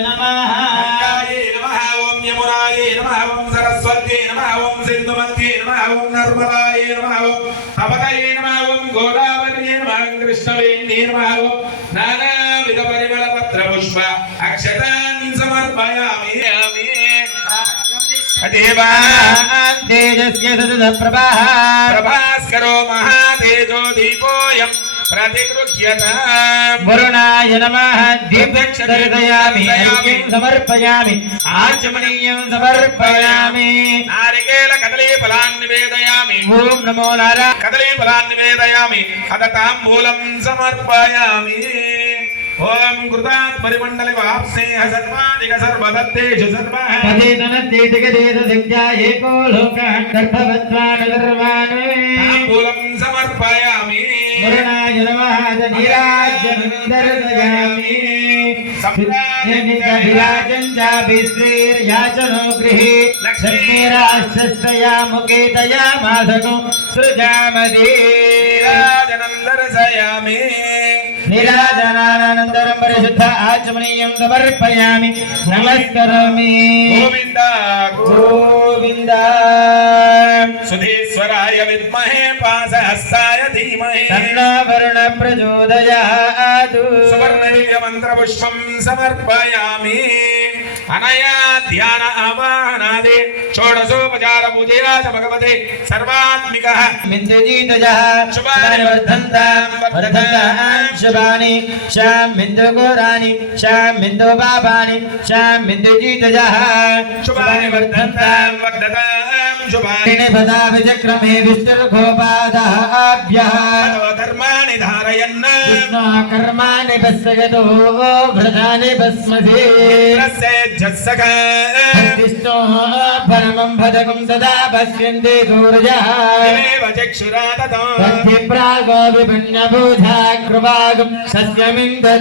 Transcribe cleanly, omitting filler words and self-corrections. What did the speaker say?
नमः ओम यमुनाय नमः ओम सरस्वत्यै नमः ओम सिन्धुमत्यै नमः ओम नर्मदाय नमः ओम तपतये नमः ओम गोदावर्यै नमः कृष्णवेण्ये नमः ओम नानाविध परिमल पत्र पुष्प अक्षतान् समर्पयामि देवा तेजस्य सततप्रभाः प्रभास्करो महातेजो दीपोऽयं प्रतिगृह्यताम् वरुणाय नमः दीपक्षदर्शयामि अर्घ्यं समर्पयामि आचमनीयं समर्पयामि नारिकेल कदलीफलान् निवेदयामि ओम नमो नारायण कदलीफलान् निवेदयामि हदताम्बूलं समर्पयामि ओम कृतात् परिमण्डले वाप्स्नेह सर्वादिक सर्वदत्तेषु सर्वः पदेतनद्देतिगदेत संज्ञा एको लोकः गर्भवत्वान् गर्वान् ताम्बूलं समर्पयामि वरुणाय नमः नीराजनं दर्शयामि विराजं चाभिश्रीर्याचनो गृहे लक्ष्मीराश्रया मुकेतया माधको सृजामदीराजनं दर्शयामि निराजनानन्तरं परिशुद्ध आचमनीयं समर्पयामि नमस्करोमि गोविन्द गोविन्द सुधीश्वराय विद्महे पाशहस्ताय धीमहि तन्नो वरुण प्रचोदयात् सुवर्णवीर्यमन्त्रपुष्पं समर्पयामि अनया ध्यान आवाहनादि षोडशोपचार पूजया च भगवते सर्वात्मिकः मिन्दुजीतजः शुभानि वर्धन्तां शुभानि श्यां मिन्दुगोराणि श्यां मिन्दुबाबानि श्यां मिन्दुजीतजः शुभानि वर्धन्तां वर्धतां शुभानि पदा विचक्रमे विष्णुर्घोपादाभ्यः धर्माणि धारयन् विष्णो कर्माणि पश्यतो व्रतानि भस्मसे विष्णो परमं भदकं सदा पश्यन्ति सूर्यः चक्षुरा ततो प्रागो विपन्नबोधा कृपागं सस्यमिन्दति